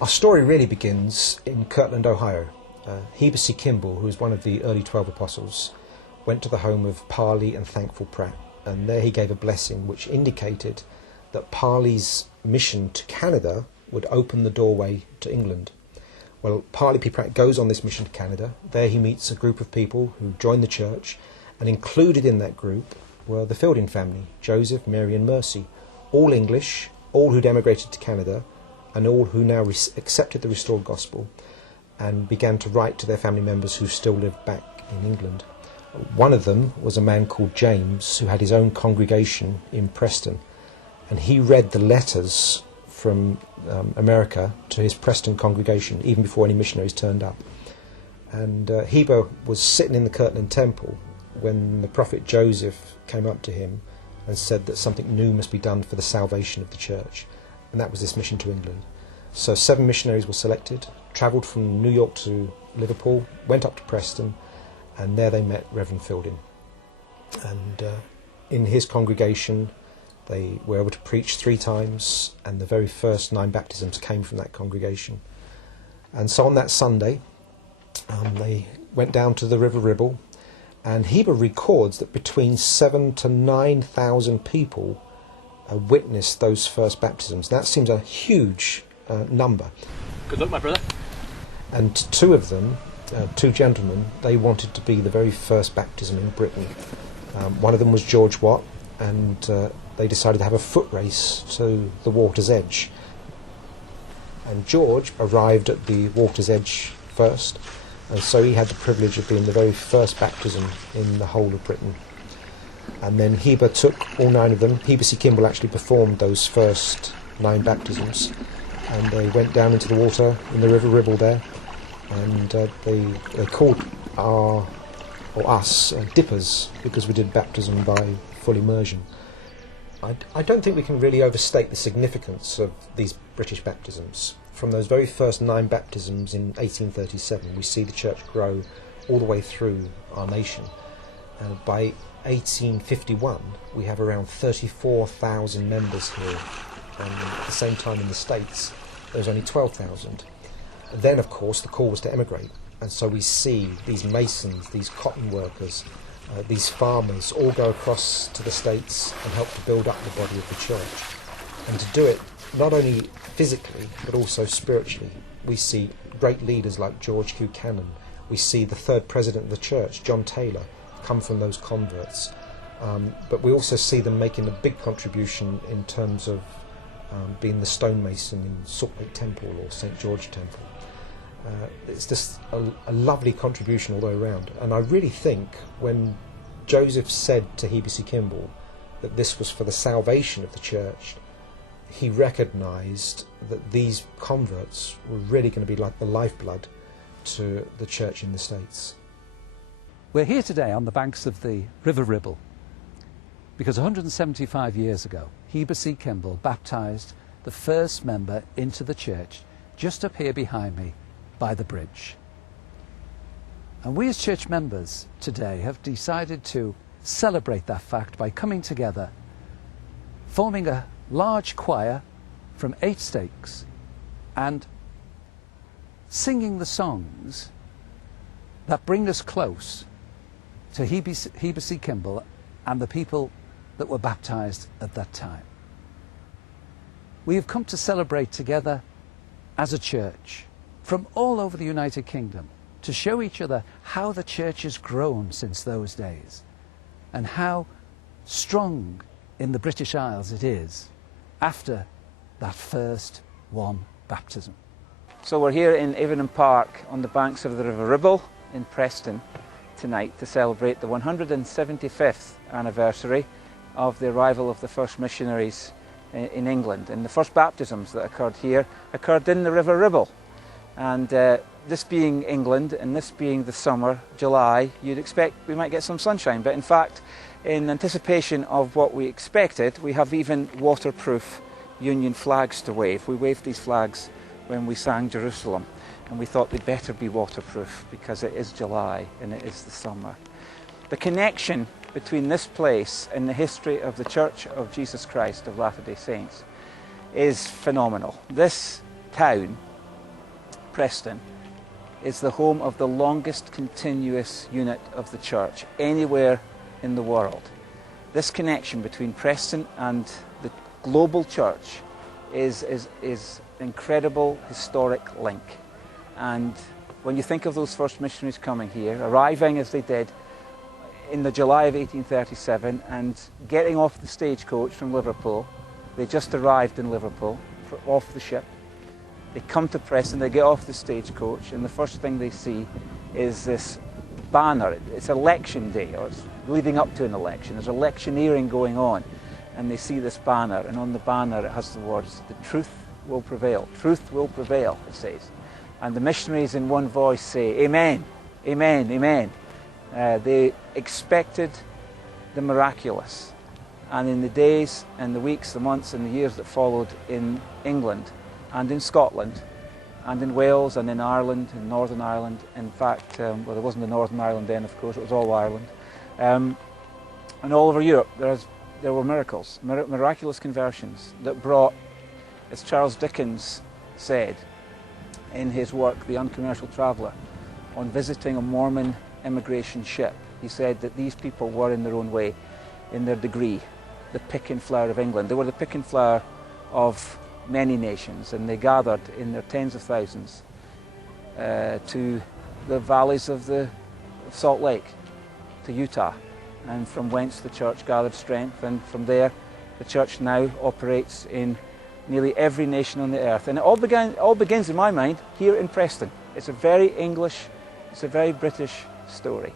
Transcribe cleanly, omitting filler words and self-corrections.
Our story really begins in Kirtland, Ohio. Heber C. Kimball, who was one of the early 12 apostles, went to the home of Parley and Thankful Pratt, and there he gave a blessing which indicated that Parley's mission to Canada would open the doorway to England. Well, Parley P. Pratt goes on this mission to Canada. There he meets a group of people who join the church, and included in that group were the Fielding family, Joseph, Mary and Mercy, all English, all who'd emigrated to Canada, and all who now accepted the restored gospel and began to write to their family members who still lived back in England. One of them was a man called James, who had his own congregation in Preston, and he read the letters from America to his Preston congregation even before any missionaries turned up. And Heber was sitting in the Kirtland Temple when the prophet Joseph came up to him and said that something new must be done for the salvation of the church, and that was this mission to England. So 7 missionaries were selected, travelled from New York to Liverpool, went up to Preston, and there they met Reverend Fielding. And in his congregation they were able to preach 3 times, and the very first 9 baptisms came from that congregation. And so on that Sunday they went down to the River Ribble, and Heber records that between 7,000 to 9,000 people witnessed those first baptisms. That seems a huge number. Good luck, my brother. And 2 of them, 2 gentlemen, they wanted to be the very first baptism in Britain. One of them was George Watt, and they decided to have a foot race to the water's edge. And George arrived at the water's edge first, and so he had the privilege of being the very first baptism in the whole of Britain. And then Heber took all 9 of them. Heber C. Kimball actually performed those first 9 baptisms, and they went down into the water in the River Ribble there, and they called us dippers, because we did baptism by full immersion. I don't think we can really overstate the significance of these British baptisms. From those very first 9 baptisms in 1837, we see the church grow all the way through our nation. By 1851, we have around 34,000 members here, and at the same time in the States, there was only 12,000. Then, of course, the call was to emigrate, and so we see these masons, these cotton workers, these farmers all go across to the States and help to build up the body of the church. And to do it not only physically but also spiritually. We see great leaders like George Q. Cannon. We see the 3rd president of the church, John Taylor, come from those converts. But we also see them making a big contribution in terms of being the stonemason in Salt Lake Temple or St. George Temple. It's just a lovely contribution all the way around. And I really think when Joseph said to Heber C. Kimball that this was for the salvation of the church, he recognised that these converts were really going to be like the lifeblood to the church in the States. We're here today on the banks of the River Ribble because 175 years ago, Heber C. Kimball baptised the first member into the church just up here behind me by the bridge. And we as church members today have decided to celebrate that fact by coming together, forming a large choir from 8 stakes and singing the songs that bring us close to Heber C. Kimball and the people that were baptised at that time. We have come to celebrate together as a church from all over the United Kingdom to show each other how the church has grown since those days and how strong in the British Isles it is after that first one baptism. So we're here in Avonham Park on the banks of the River Ribble in Preston tonight to celebrate the 175th anniversary of the arrival of the first missionaries in England. And the first baptisms that occurred here occurred in the River Ribble. And this being England and this being the summer, July, you'd expect we might get some sunshine. But in fact, in anticipation of what we expected, we have even waterproof Union flags to wave. We waved these flags when we sang Jerusalem, and we thought they'd better be waterproof because it is July and it is the summer. The connection between this place and the history of the Church of Jesus Christ of Latter-day Saints is phenomenal. This town Preston is the home of the longest continuous unit of the church anywhere in the world. This connection between Preston and the global church is an incredible historic link. And when you think of those first missionaries coming here, arriving as they did in the July of 1837 and getting off the stagecoach from Liverpool, they just arrived in Liverpool, off the ship. They come to Preston, they get off the stagecoach, and the first thing they see is this banner. It's election day, or it's leading up to an election. There's electioneering going on, and they see this banner, and on the banner it has the words, "The truth will prevail." Truth will prevail, it says. And the missionaries in one voice say, "Amen, amen, amen." They expected the miraculous. And in the days and the weeks, the months and the years that followed in England and in Scotland and in Wales and in Ireland, in Northern Ireland, in fact, well, there wasn't a Northern Ireland then, of course, it was all Ireland, and all over Europe there were miracles, miraculous conversions that brought, as Charles Dickens said in his work, The Uncommercial Traveller, on visiting a Mormon immigration ship, he said that these people were, in their own way, in their degree, the pick and flower of England. They were the pick and flower of many nations, and they gathered in their tens of thousands to the valleys of Salt Lake, to Utah, and from whence the church gathered strength, and from there the church now operates in nearly every nation on the earth. And it all begins, in my mind, here in Preston. It's a very English, it's a very British story.